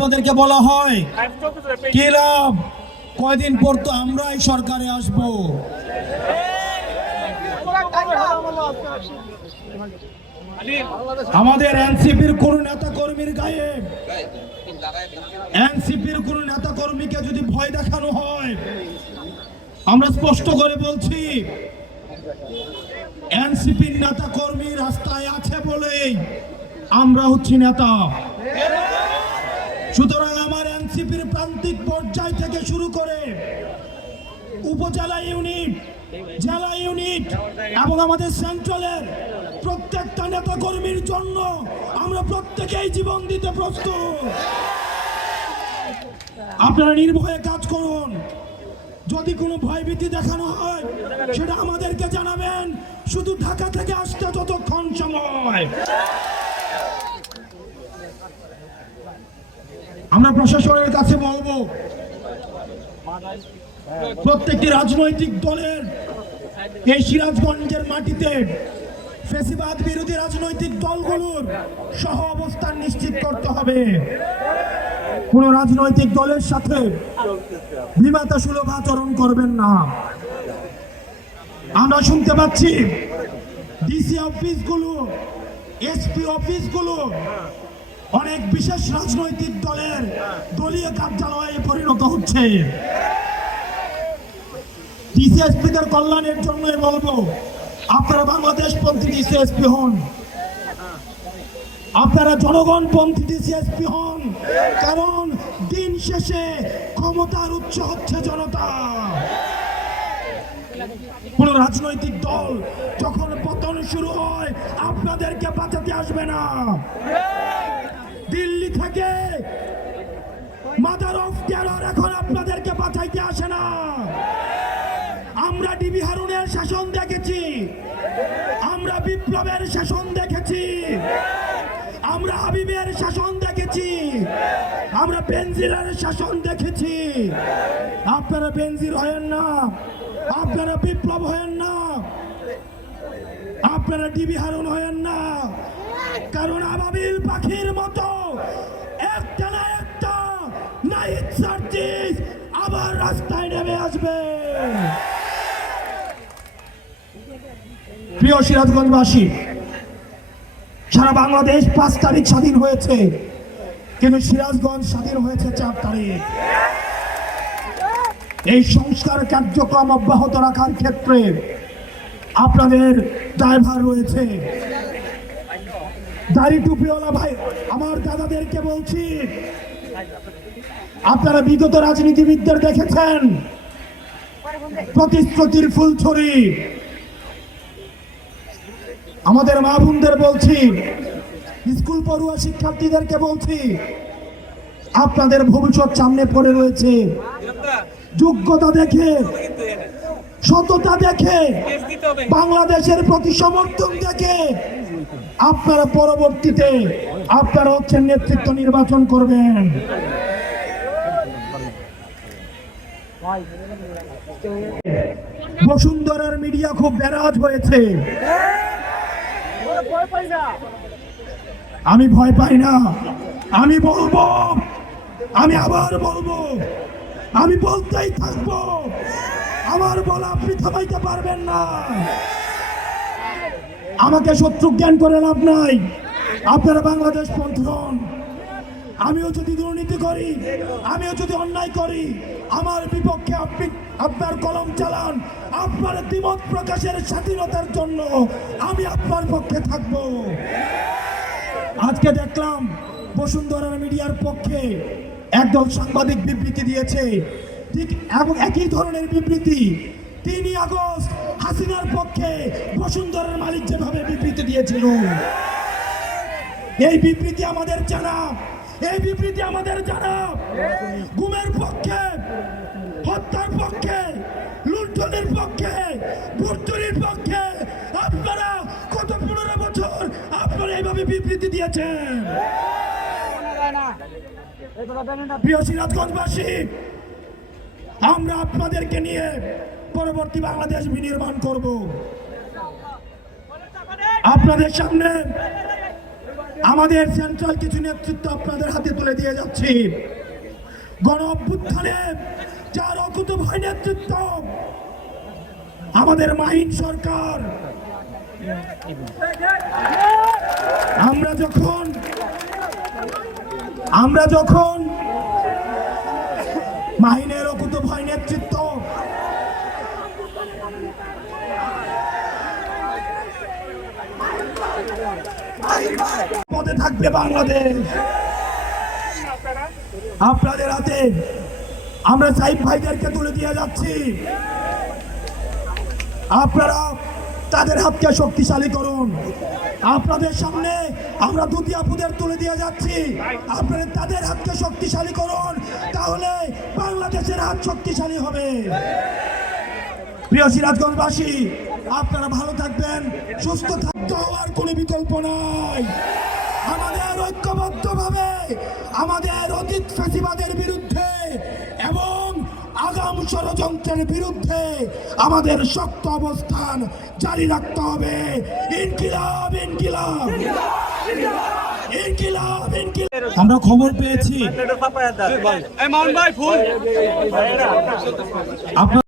আপনাদেরকে বলা হয় কি লাভ কয়দিন পর তো আমরাই সরকারে আসব। আমাদের এনসিপির কোন নেতা কর্মীর গায়ে এনসিপির কোন নেতা কর্মীকে যদি ভয় দেখানো হয় আমরা স্পষ্ট করে বলছি এনসিপির নেতা কর্মী রাস্তায় আছে বলেই আমরা হচ্ছি নেতা। সুতরাং আমার এনসিপির প্রান্তিক পর্যায় থেকে শুরু করে উপজেলা ইউনিট, জেলা ইউনিট এবং আমাদের সেন্ট্রালের প্রত্যেকটা নেতা কর্মীর জন্য আমরা প্রত্যেকেই জীবন দিতে প্রস্তুত। আপনারা নির্ভয়ে কাজ করুন। যদি কোনো ভয়ভীতি দেখানো হয়, সেটা আমাদেরকে জানাবেন। শুধু ঢাকা থেকে আসতে যতক্ষণ সময়। আমরা প্রশাসনের কাছে বলব, প্রত্যেকটি রাজনৈতিক দলের এই সিরাজগঞ্জের মাটিতে ফেসিবাদ বিরোধী রাজনৈতিক দলগুলোর সহ অবস্থান নিশ্চিত করতে হবে। কোন রাজনৈতিক দলের সাথে বিমাতা সুলভ আচরণ করবেন না। আমরা শুনতে পাচ্ছি, ডিসি অফিসগুলো, এসপি অফিসগুলো অনেক বিশেষ রাজনৈতিক দলের দলীয় কার্যালয়ে পরিণত হচ্ছে। ডিসিএসপিদের কল্যাণের জন্যই বলব, আপনারা বাংলাদেশ পন্থী ডিসিএসপি হন। আপনারা জনগণ পন্থী ডিসিএসপি হন, কারণ দিন শেষে ক্ষমতার উৎস হচ্ছে জনতা। কোন রাজনৈতিক দল যখন পতন শুরু হয়, আপনাদেরকে বাঁচাতে আসবে না দিল্লি থেকে মাদার অফ টেরর এখন আপনাদেরকে বাঁচাইতে আসে না। আমরা ডিবি হারুনের শাসন দেখেছি। আমরা বিপ্লবের শাসন দেখেছি। আমরা হাবিবের শাসন দেখেছি। আমরা বেনজিরের শাসন দেখেছি। আপনারা বেনজির হয়েন না। আপনারা বিপ্লব হয়েন না। আপনারা ডিবি হারুন হয়েন না। কারণ আবাবিল পাখির মতো একটা নাইট সার্জিস আবার রাস্তায় নেমে আসবে। প্রিয় সিরাজগঞ্জবাসী, সারা বাংলাদেশ পাঁচ তারিখ স্বাধীন হয়েছে, কিন্তু সিরাজগঞ্জ স্বাধীন হয়েছে চার তারিখ। এই সংস্কার কার্যক্রম অব্যাহত রাখার ক্ষেত্রে আপনাদের ড্রাইভার রয়েছে। দাড়ি টুপিওয়ালা ভাই, আমার দাদাদেরকে বলছি আপনারা বিগত রাজনীতিবিদদের দেখেছেন? প্রতিশ্রুতির ফুলছড়ি। আমাদের মা বোনদের বলছি, স্কুল পড়ুয়া শিক্ষার্থীদেরকে বলছি, আপনাদের ভবিষ্যৎ সামনে পড়ে রয়েছে। যোগ্যতা দেখে, সততা দেখে, বাংলাদেশের প্রতি সমর্থন দেখে আপনারা পরবর্তীতে আপনারা হচ্ছেন নেতৃত্ব নির্বাচন করবেন। বসুন্ধরার মিডিয়া খুব ব্যারাজ হয়েছে। আমি ভয় পাই না। আমি বলব, আমি আবার বলব, আমি বলতেই থাকব। আমার বলা আপনি থামাইতে পারবেন না। আমাকে শত্রু জ্ঞান করে লাভ নাই। আপনারা বাংলাদেশ পন্থী আমিও যদি দুর্নীতি করি, আমিও যদি অন্যায় করি, আমার বিপক্ষে আপনি আপনার কলম চালান, আপনার দ্বিমত প্রকাশের স্বাধীনতার জন্য আমি আপনার পক্ষে থাকব। আজকে দেখলাম বসুন্ধরা মিডিয়ার পক্ষে একদল সাংবাদিক বিবৃতি দিয়েছে। ঠিক এবং একই ধরনের বিবৃতি, তিনই আগস্ট হাসিনার পক্ষে বসুন্ধরের মালিক যেভাবে বিবৃতি দিয়েছিল। এই বিবৃতি আমাদের জানা। এই বিবৃতি আমাদের জানা। গুমের পক্ষে, হত্যার পক্ষে, লুণ্ঠনের পক্ষে, ভর্তুরির পক্ষে আপনারা কত পনেরো বছর আপনারা এইভাবে বিবৃতি দিয়েছেন? প্রিয় সিরাজগঞ্জবাসী, আমরা আপনাদেরকে নিয়ে পরবর্তী বাংলাদেশ বিনির্মাণ করব। আপনাদের সামনে আমাদের সেন্ট্রাল কিছু নেতৃত্ব আপনাদের হাতে তুলে দিয়ে যাচ্ছি। গণ অভ্যুত্থানে যার অকুত ভয় নেতৃত্ব আমাদের মাহিন সরকার। আমরা যখন আমরা যখন মাহিনের অকুত ভয় নেতৃত্ব পদে থাকবে বাংলাদেশ। আপনাদের হাতে আমরা সাইফ ভাইদেরকে তুলে দিয়ে যাচ্ছি। আপনারা তাদের হাতকে শক্তিশালী করুন। আপনাদের সামনে আমরা দুটি আপুদের তুলে দিয়ে যাচ্ছি। আপনারা তাদের হাতকে শক্তিশালী করুন, তাহলে বাংলাদেশের হাত শক্তিশালী হবে। প্রিয় সিরাজগঞ্জবাসী আপনারা ভালো থাকবেন সুস্থ থাকতে হওয়ার কোনো বিকল্প নাই। আমাদের ঐক্যবদ্ধভাবে আমাদের অতীত ফেসিবাদের বিরুদ্ধে এবং আগাম ষড়যন্ত্রের বিরুদ্ধে আমাদের শক্ত অবস্থান জারি রাখতে হবে। ইনকিলাব ইনকিলাব। আমরা খবর পেয়েছি। আপনার